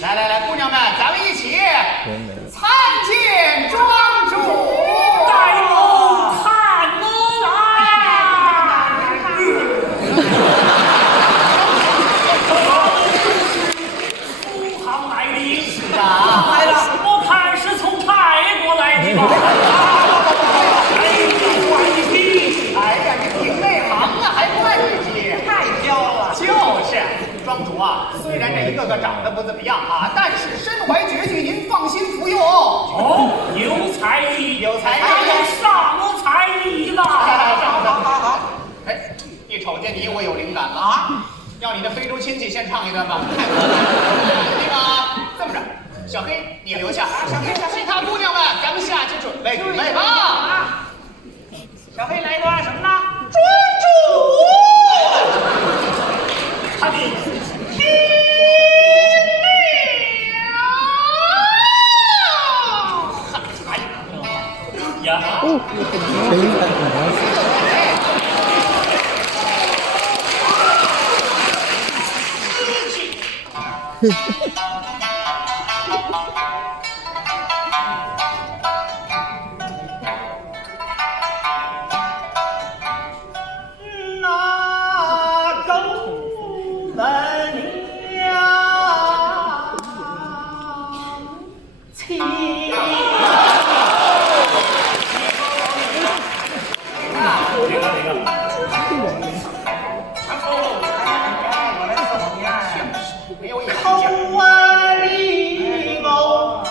来来来，姑娘们，咱们一起参见庄主。带我看我来！苏杭来的是啊，来了，我看是从泰国来的吧？哎呀，换一批！哎呀，你挺内行啊，还换一批，太飘了。就是，庄主啊，虽然这一个个长得不怎么样啊，但是身怀绝技，您放心服用。哦，有才艺，有才艺，上我才艺吧！好。哎，一瞅见你，我有灵感了啊！要你的非洲亲戚先唱一段吧。那个，这么着，小黑你留下，小黑，其他姑娘们，咱们下去准备吧。小黑来一段什么呢？庄主，他的呀，那狗门呀，亲。没有眼睛。口啊里头，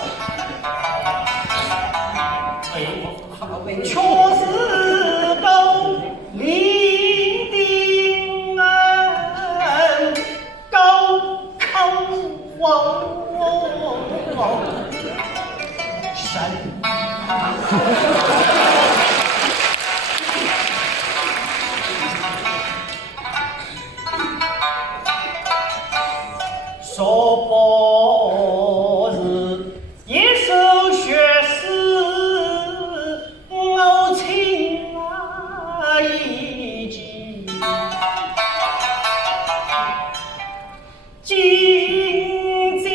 确实都伶仃啊，狗口神。说不是一首学诗，我情啊一句，今家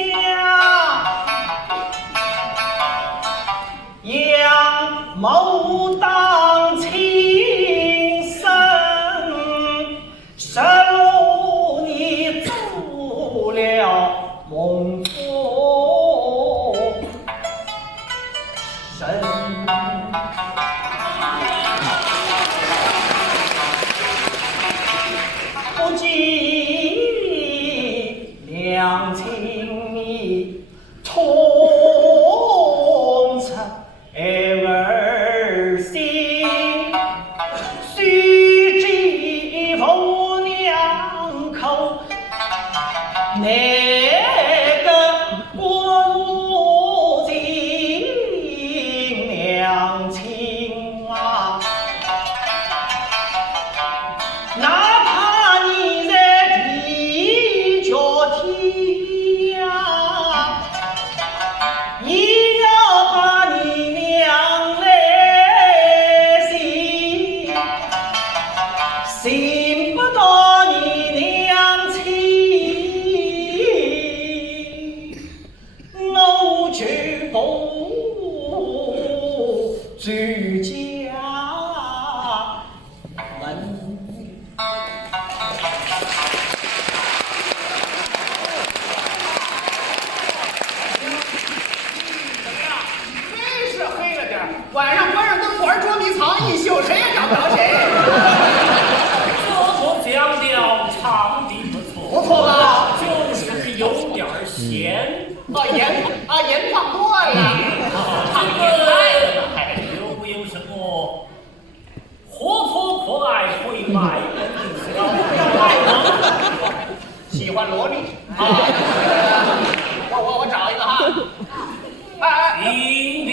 杨某当亲生，受你做了梦中神。不计两情你同才儿心，须知父两口那个过尽两情啊，哪怕你在地脚踢呀，也要把你娘来信，信不到你娘亲，我就不住家门。真是黑了点儿，晚上关上灯玩捉迷藏一宿，谁也找不着谁。这腔调唱的不错，不错吧？就是有点咸。盐放多了，唱这甜太了。有没有什么活泼可爱会卖人的喜欢萝莉啊！我找一个哈。经典？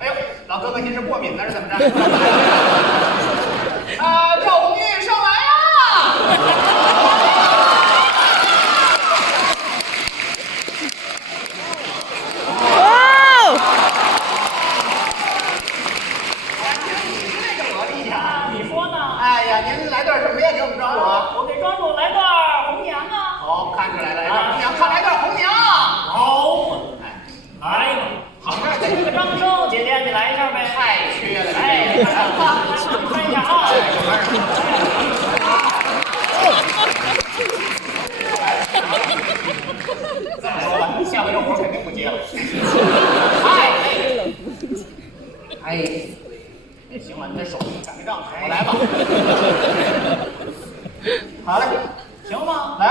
哎呦，老哥哥您是过敏呢是怎么着？赵红玉上来啦！哦！看一下啊。这么说吧，下回这活肯定不接了。哎，行了，你这手赶着账，我来吧。好嘞，行吗？来，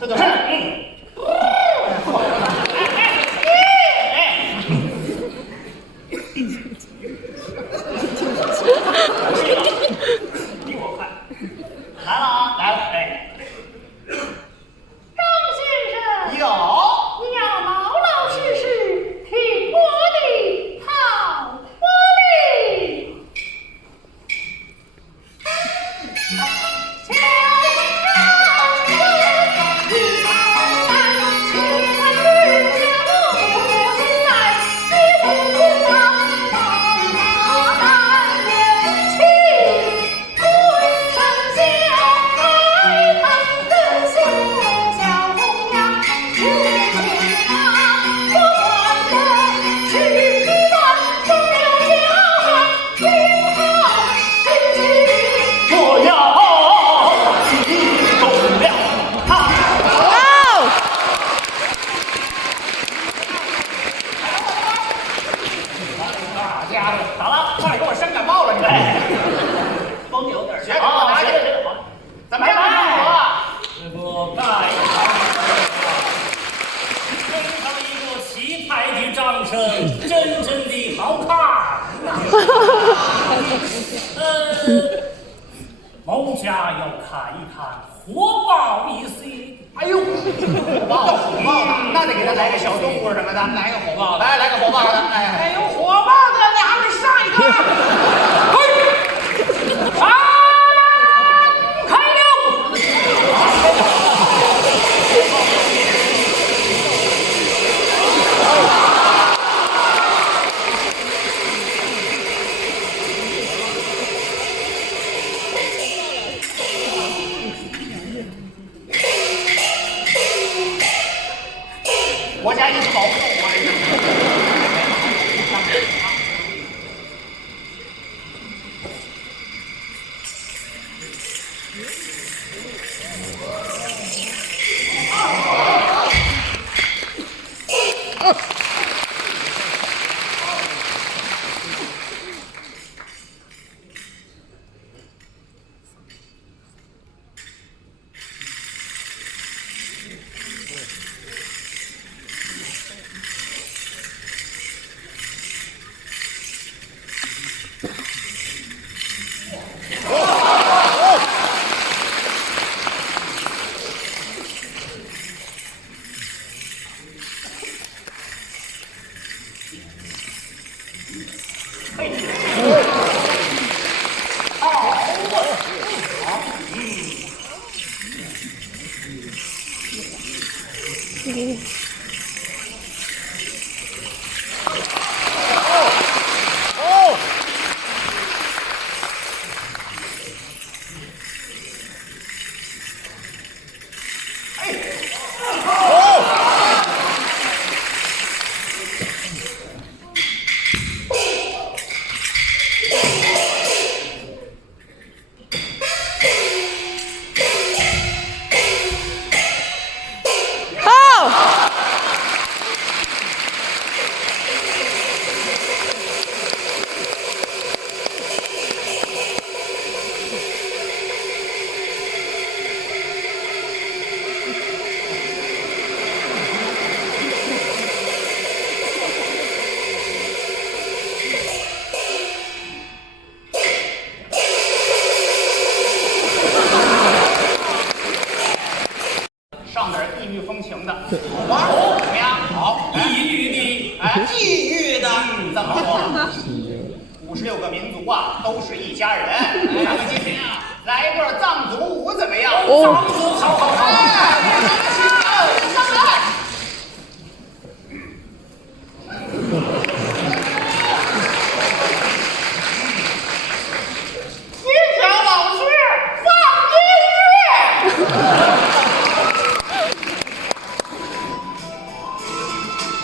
这就是。依我看，来了啊，来了，哎，张先生，有。你要老老实实听我的好话哩。真正的好看。某家要看一看火爆一些。哎呦，火爆的，那得给他来个小动物什么的，来个火爆的，来个火爆的，哎，哎呦，火爆的，你还没上一个？开了！国家一直保护动物。上点异域风情的，怎么样？好，异域的，哎，异域的，这么说，56个民族啊，都是一家人。咱们今天啊，来一段藏族舞怎么样？藏族好好好。你想老师放音乐。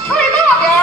开大点儿！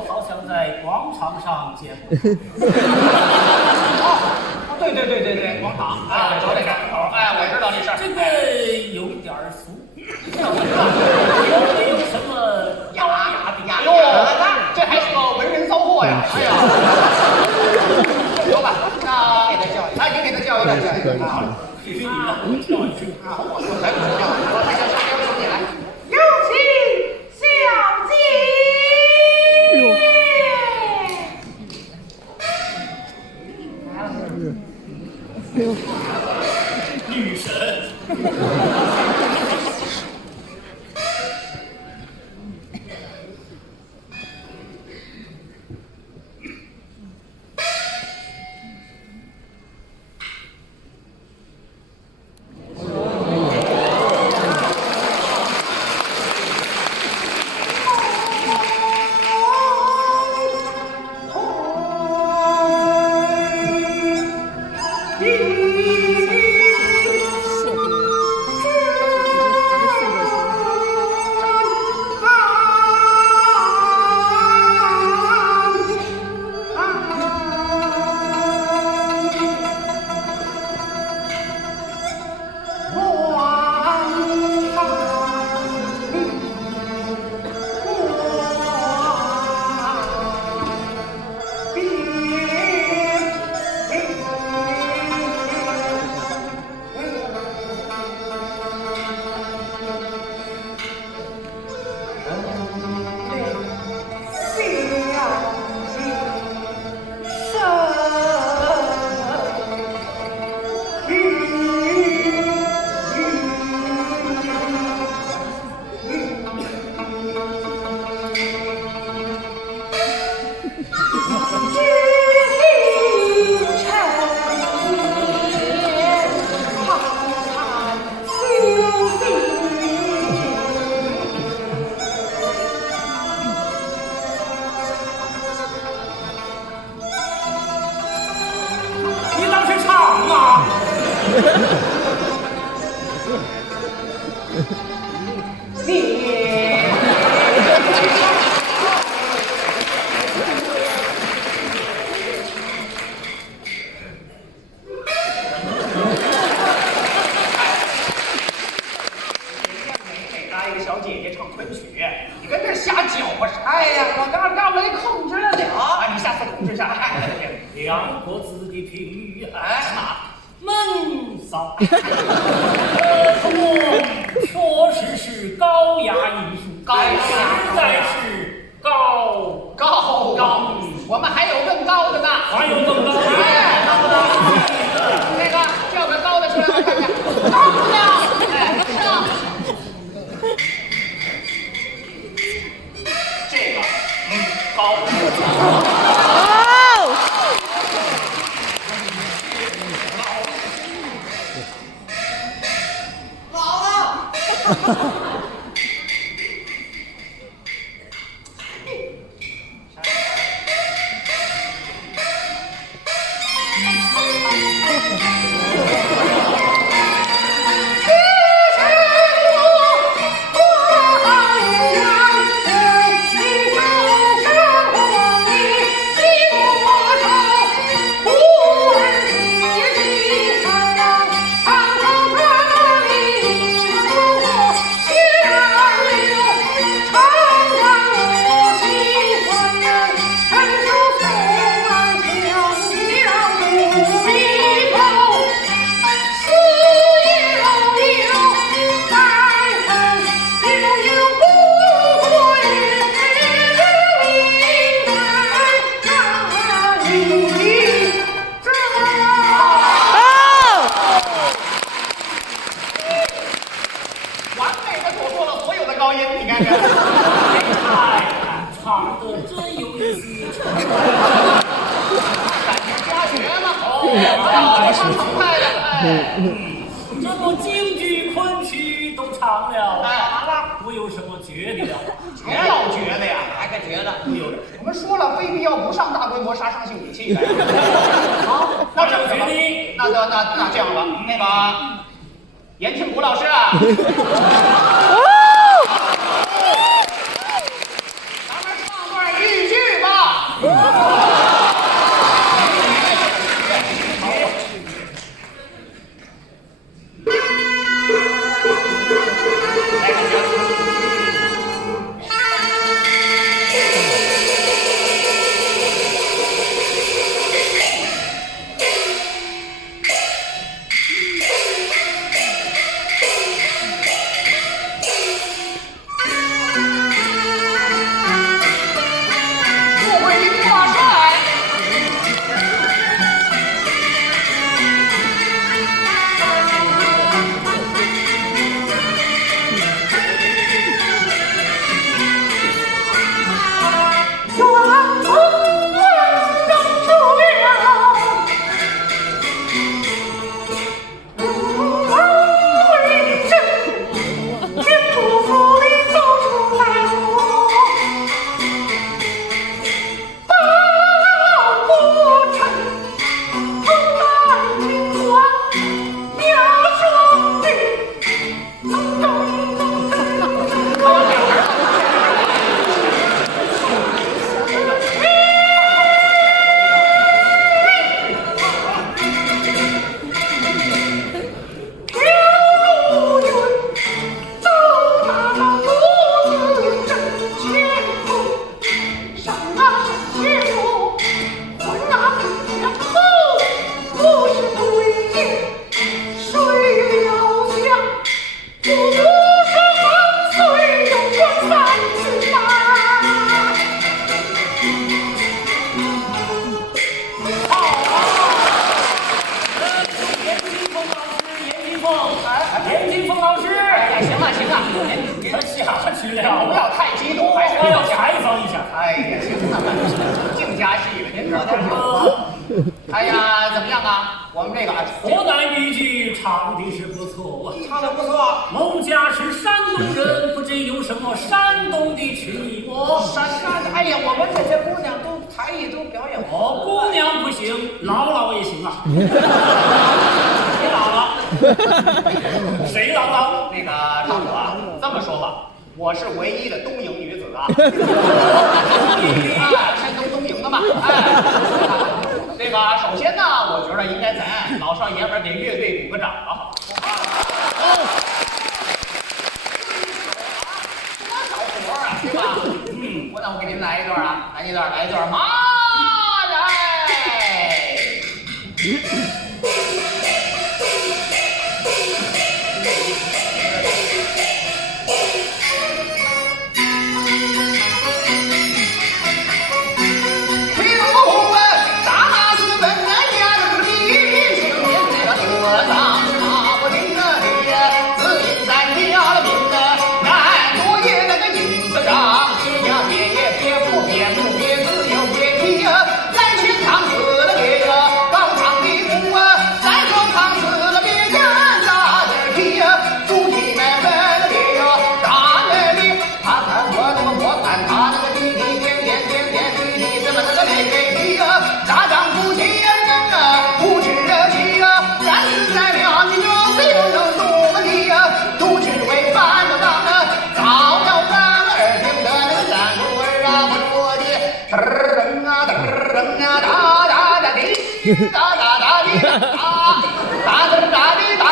我好像在广场上见过。对，广场，哎，就这个，哎，我知道这事儿。这个有点俗，有没有什么优雅的？哟，这还是个文人骚货呀！哎呀，行吧，那给他叫一个，哎，你给他叫一个，好了，必须你让我叫一句啊，我才不叫，我还叫啥要求你来。有请小姐。女神。两国子的评语，哎，闷骚。不过确实是高雅艺术，实在是高。我们还有更高的呢，还有更高的。哎，那个叫个高的出来，我看看。高的，哎，上。这个，高。这不京剧、昆曲都唱了，我有什么觉的了？还要觉的呀？还个觉得？我们说了，非必要不上大规模杀伤性武器的。好，那这样子吧，那这样吧，那个严庆谷老师啊，咱们唱段豫剧。行了，净加戏了，您说点好。哎呀，怎么样啊？我们这个河南豫剧唱的是不错，唱的不错。某家是山东人，不知有什么山东的曲目？哎呀，我们这些姑娘都才艺都表演过。哦，姑娘不行，姥姥也行啊。别姥姥，谁姥姥？那个大伙啊，这么说吧，我是唯一的东营女子啊。山东东营的嘛。这个首先呢，我觉得应该咱老少爷们给乐队鼓个掌啊。多少活啊，对吧？那我给您来一段啊，来一段马来。哒哒哒滴哒，哒哒哒滴哒，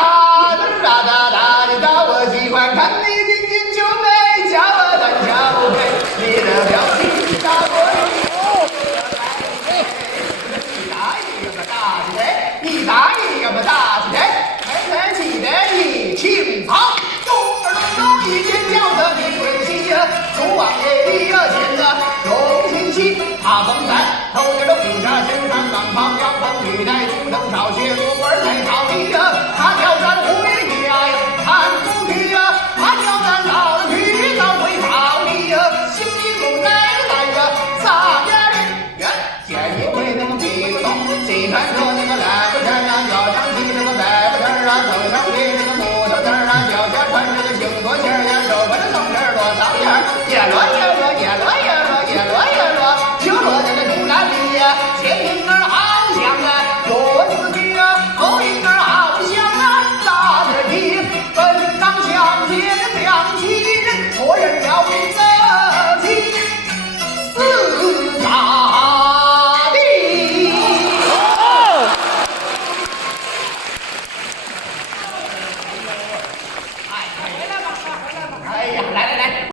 哒哒哒滴哒。我喜欢看你紧紧就美，叫我单脚配，你的表情大过你大一个大鸡腿，你大一个大鸡腿，黑黑气的你青草，咚咚一尖叫的你滚起呀，猪王爷一个见的龙心气，怕风山头顶的虎山身上刚跑。女带猪灯烧雪，我儿在草地呀。